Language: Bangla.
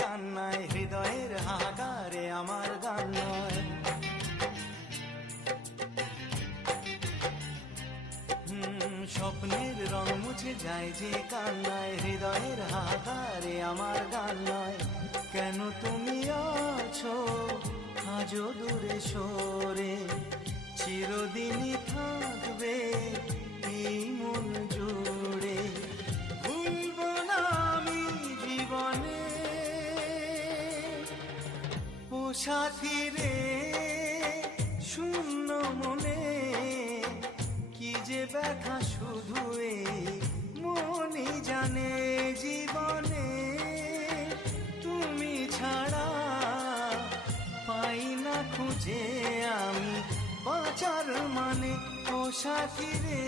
কান্নায়, হৃদয়ের হাহাকারে আমার গান নয়। স্বপ্নের রং মুছে যায় যে কান্নায়, হৃদয়ের হাহাকারে আমার গান নয়। কেন তুমি আছো আজও দূরে সরে, চিরদিনই থাকবে এই মন জুড়ে। ভুলব না আমি জীবনে ও সাথী রে, শূন্য মনে কি যে ব্যথা শুধু এই মনই জানে। জীবনে তুমি ছাড়া পাই না খুঁজে আমি বাঁচার মানে, ও সাথী রে।